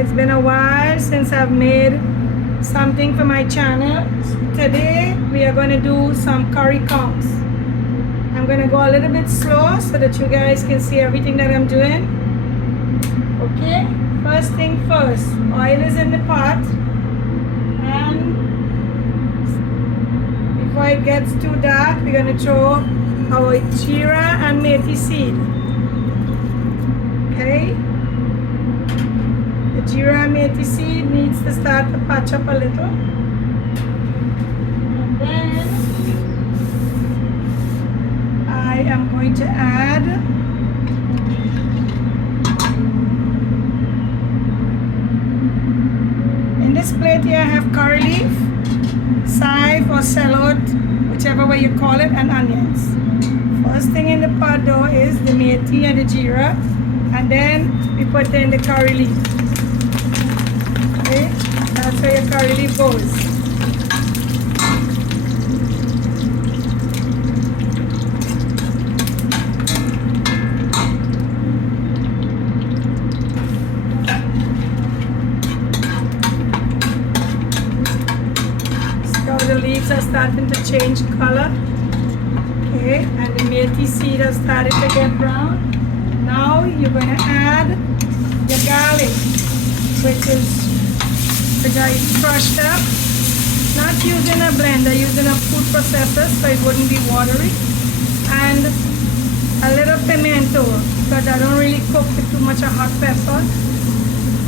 It's been a while since I've made something for my channel. Today we are going to do some curry conks. I'm going to go a little bit slow so that you guys can see everything that I'm doing. Okay, first thing first, oil is in the pot, and before it gets too dark, we're going to throw our jeera and methi seed. Okay, the jeera and methi seed needs to start to patch up a little. And then I am going to add in this plate here I have curry leaf, chive or shallot, whichever way you call it, and onions. First thing in the pot though is the methi and the jeera, and then we put in the curry leaf. Okay, that's where your curry leaf goes. The leaves are starting to change color. Okay, and the methi seed has started to get brown. Now you're going to add your garlic, which I crushed up. Not using a blender, using a food processor so it wouldn't be watery. And a little pimento, because I don't really cook with too much of hot pepper.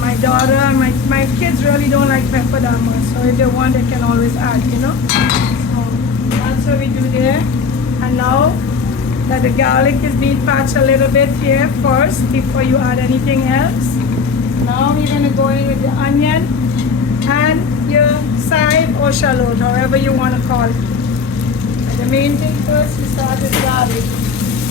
My daughter and my kids really don't like pepper that much, so if they want they can always add, you know. So that's what we do there. And now that the garlic is being patched a little bit here first before you add anything else, now we're going to go in with the onion and your chive or shallot, however you want to call it. And the main thing first is start with garlic.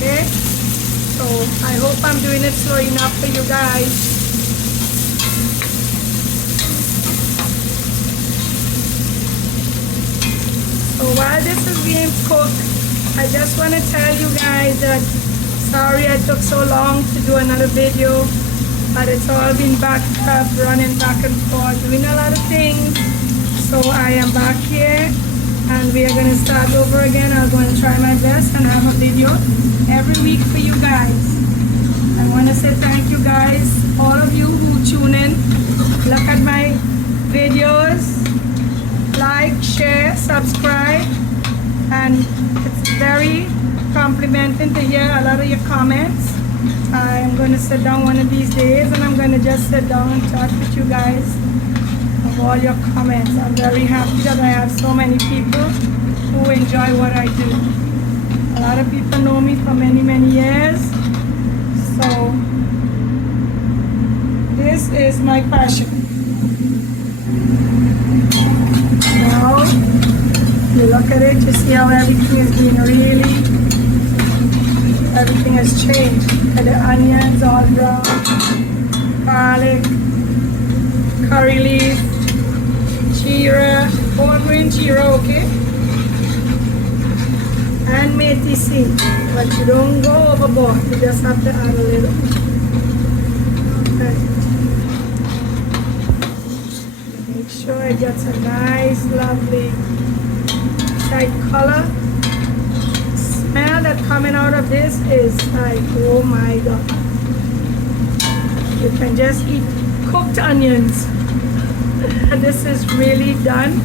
Okay, so I hope I'm doing it slow enough for you guys. So while this is being cooked, I just want to tell you guys that sorry I took so long to do another video, but it's all been backed up, running back and forth, doing a lot of things. So I am back here and we are going to start over again. I'm going to try my best and have a video every week for you guys. I want to say thank you guys, all of you who tune in, look at my videos, like, share, subscribe, and it's very complimenting to hear a lot of your comments. I'm going to sit down one of these days and I'm going to just sit down and talk with you guys of all your comments. I'm very happy that I have so many people who enjoy what I do. A lot of people know me for many years, so this is my passion. Now, you look at it, you see how everything is being everything has changed. And the onions all brown, garlic, curry leaf, jeera, whole grain jeera, okay? And methi seed, but you don't go overboard, you just have to add a little. Okay. Sure it gets a nice lovely bright color. Smell that coming out of this is like, oh my god, you can just eat cooked onions. This is really done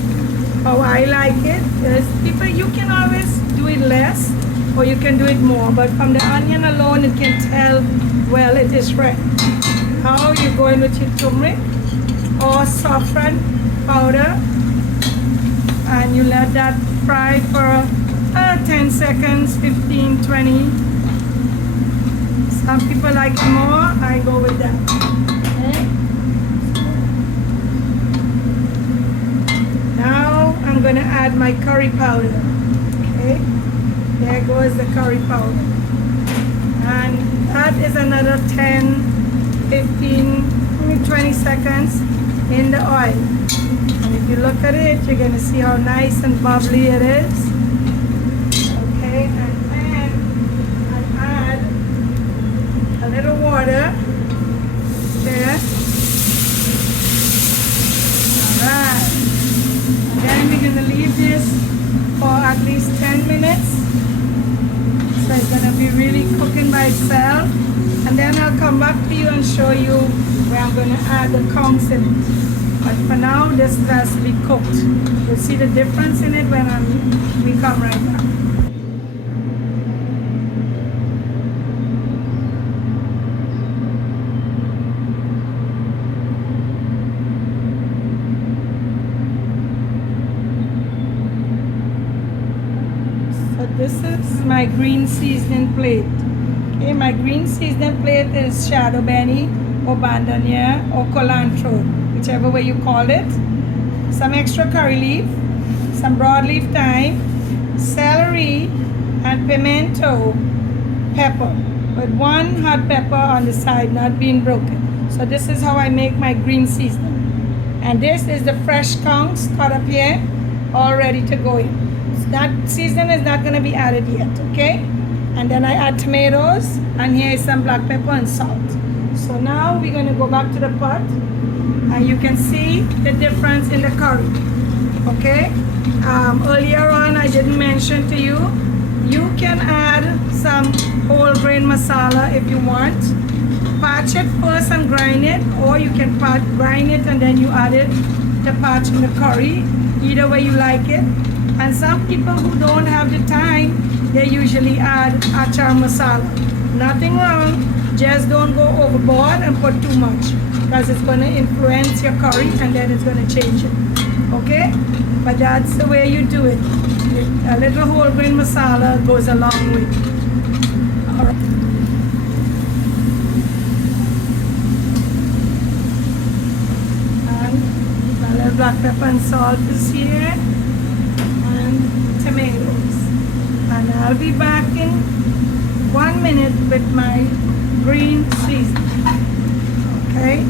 how I like it. There's people, you can always do it less or you can do it more, but from the onion alone you can tell well it is ready. Now you go in with your turmeric or saffron powder and you let that fry for 10 seconds, 15, 20. Some people like it more, I go with that. Okay. Now I'm going to add my curry powder. Okay, there goes the curry powder, and that is another 10, 15, maybe 20 seconds in the oil. And if you look at it, you're going to see how nice and bubbly it is. Okay, and then I add a little water there. least 10 minutes. So it's going to be really cooking by itself. And then I'll come back to you and show you where I'm going to add the conks in it. But for now, this has to be cooked. You'll see the difference in it when we come right back. This is my green seasoning plate. Okay, my green seasoning plate is shadow benny or bandania or culantro, whichever way you call it. Some extra curry leaf, some broadleaf thyme, celery, and pimento pepper, with one hot pepper on the side not being broken. So this is how I make my green seasoning. And this is the fresh conks cut up here, all ready to go in. That seasoning is not going to be added yet, okay? And then I add tomatoes, and here is some black pepper and salt. So now we're going to go back to the pot, and you can see the difference in the curry, okay? Earlier on, I didn't mention to you, you can add some whole grain masala if you want. Patch it first and grind it, or you can grind it and then you add it to patch in the curry. Either way you like it. And some people who don't have the time, they usually add achar masala. Nothing wrong, just don't go overboard and put too much, because it's going to influence your curry and then it's going to change it. Okay? But that's the way you do it. A little whole grain masala goes a long way. All right. And a little black pepper and salt is here. Tomatoes, and I'll be back in 1 minute with my green seasoning. Okay.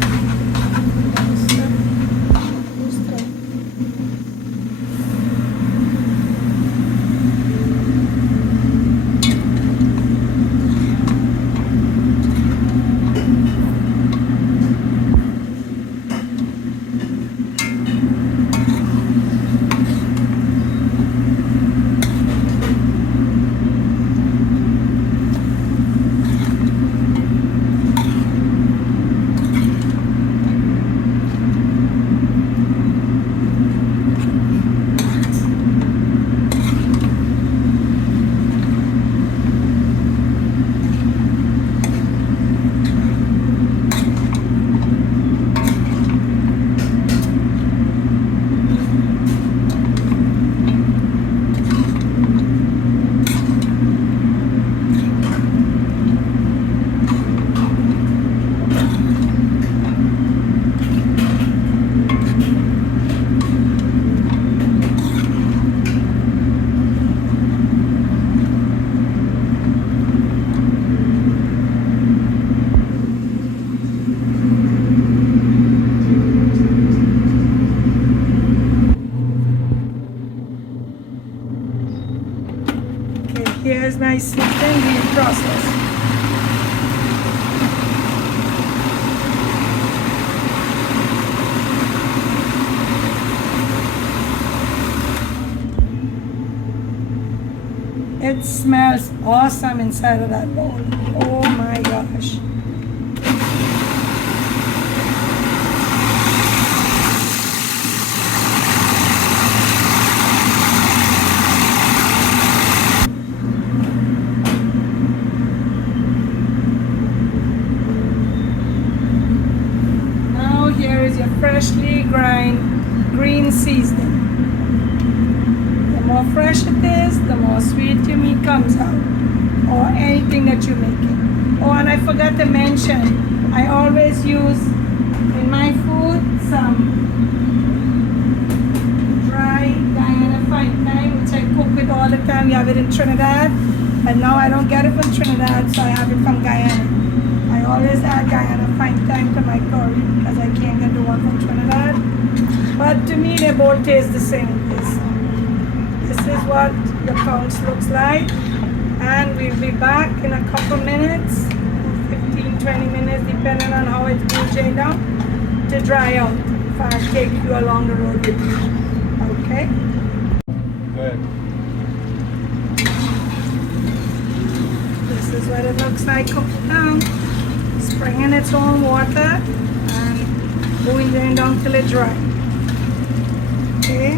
Here's my seasoning process. It smells awesome inside of that bowl. Oh my gosh. Freshly grind green seasoning. The more fresh it is, the more sweet your meat comes out, or anything that you're making. Oh, and I forgot to mention, I always use in my food some dry Guyana fine thyme, which I cook with all the time. You have it in Trinidad, and now I don't get it from Trinidad, so I have it from Guyana. I always add Guyana fine thyme to my curry because I can't get the one from Trinidad. But to me, they both taste the same. This is what the conch looks like. And we'll be back in a couple minutes, 15-20 minutes, depending on how it's cooling down, to dry out. If I take you along the road with me. Okay? Good. is what it looks like cooked down. Springing its own water and bouillon down till it dry. Okay,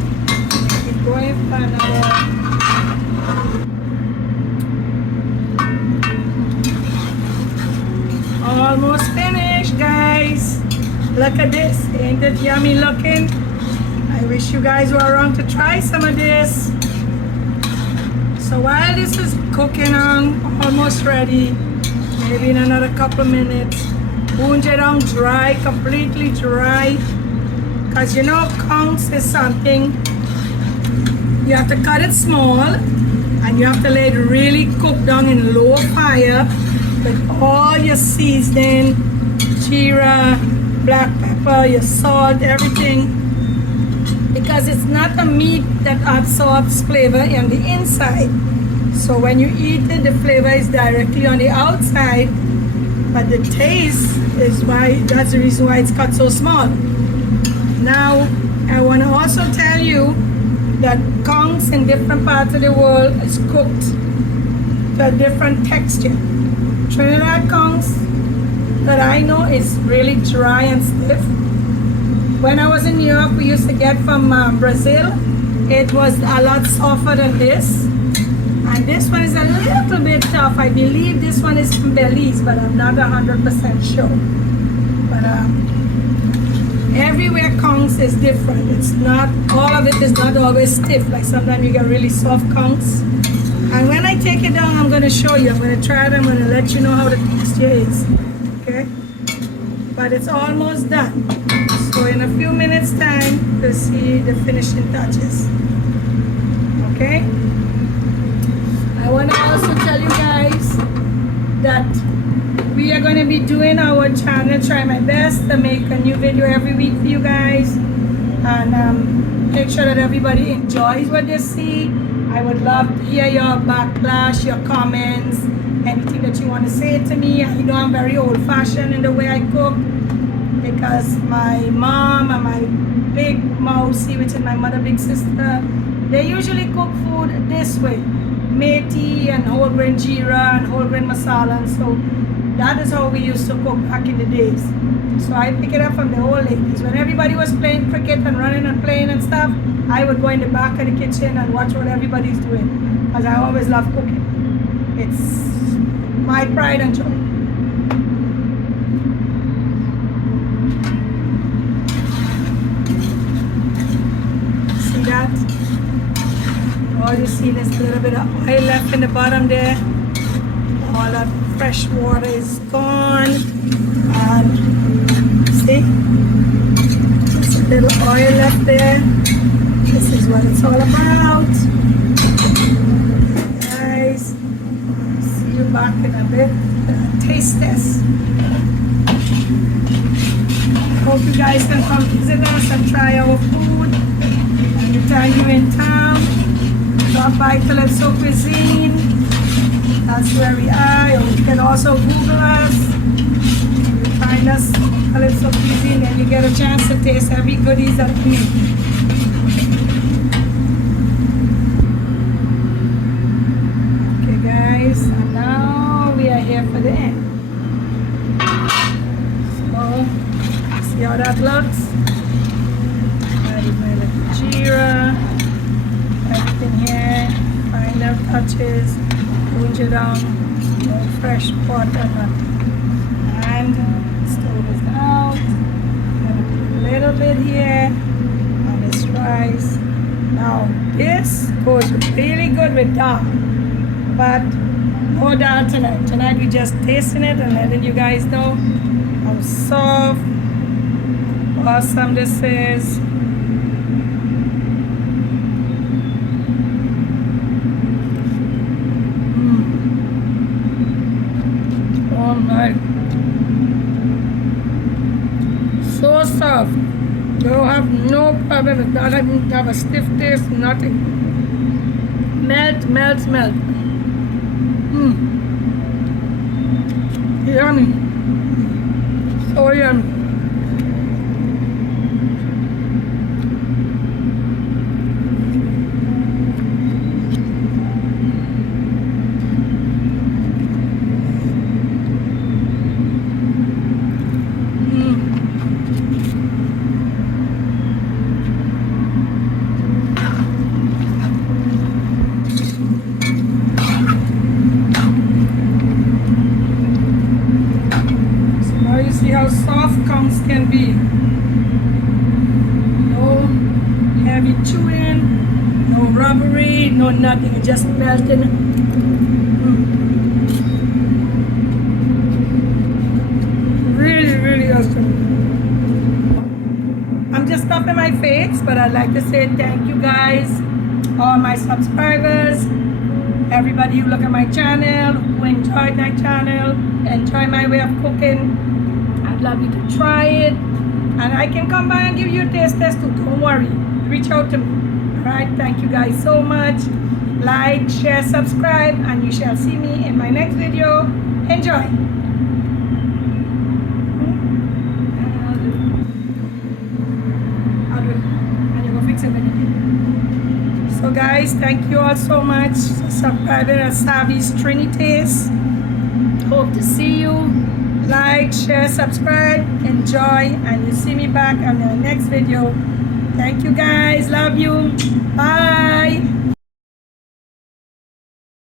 keep going for another. Almost finished, guys. Look at this. Ain't it yummy looking? I wish you guys were around to try some of this. So while this is cooking on, almost ready, maybe in another couple minutes, bouillon down dry, completely dry. Because you know, conch is something, you have to cut it small and you have to let it really cook down in low fire with all your seasoning, jeera, black pepper, your salt, everything. Because it's not a meat that absorbs flavor on the inside. So when you eat it, the flavor is directly on the outside, but the taste is why, that's the reason why it's cut so small. Now, I want to also tell you that conchs in different parts of the world is cooked to a different texture. Trinidad conchs that I know is really dry and stiff. When I was in New York, we used to get from Brazil. It was a lot softer than this. And this one is a little bit tough. I believe this one is from Belize, but I'm not 100% sure. But everywhere conchs is different. It's not, all of it is not always stiff. Like sometimes you get really soft conchs. And when I take it down, I'm going to show you. I'm going to try it. I'm going to let you know how the texture is. Okay? But it's almost done. So in a few minutes time, you'll see the finishing touches. Okay? I want to also tell you guys that we are going to be doing our channel, try my best to make a new video every week for you guys. And make sure that everybody enjoys what they see. I would love to hear your backlash, your comments, anything that you want to say to me. I know I'm very old-fashioned in the way I cook, because my mom and my big mousie, which is my mother, big sister, they usually cook food this way. Methi and whole grain jeera and whole grain masala. And so that is how we used to cook back in the days. So I pick it up from the old ladies. When everybody was playing cricket and running and playing and stuff, I would go in the back of the kitchen and watch what everybody's doing, because I always love cooking. It's my pride and joy. That all you see is a little bit of oil left in the bottom there. All that fresh water is gone, and see, just a little oil left there. This is what it's all about, guys. See you back in a bit. Taste test. Hope you guys can come visit us and try our food. Anytime you're in town, drop by Calypso Cuisine. That's where we are. Or you can also Google us. You find us Calypso Cuisine, and you get a chance to taste every goodies that we make. Okay, guys, and now we are here for the end. So, see how that looks? My little jeera, everything here, fine little touches, punch it down, no fresh water, nothing. And stove is out. I'm gonna put a little bit here on this rice. Now this goes really good with dal, but no dal tonight. Tonight we just tasting it and letting you guys know how soft, awesome this is. So soft. You have no problem with that. I don't have a stiff taste, nothing. Melt, melt, melt. Yummy. So yummy. can be. No heavy chewing, no rubbery, no nothing. It's just melting. Really, really awesome. I'm just stuffing my face, but I'd like to say thank you guys, all my subscribers, everybody who look at my channel, who enjoyed my channel, enjoy my way of cooking. I'd love you to try it, and I can come by and give you a taste test too. Don't worry, reach out to me. All right, thank you guys so much. Like, share, subscribe, and you shall see me in my next video. Enjoy. And you go fix it when you get. So guys, thank you all so much for subscribing to Savvy's Trini Taste. Hope to see you. Like, share, subscribe, enjoy, and you see me back on the next video. Thank you guys. Love you. Bye.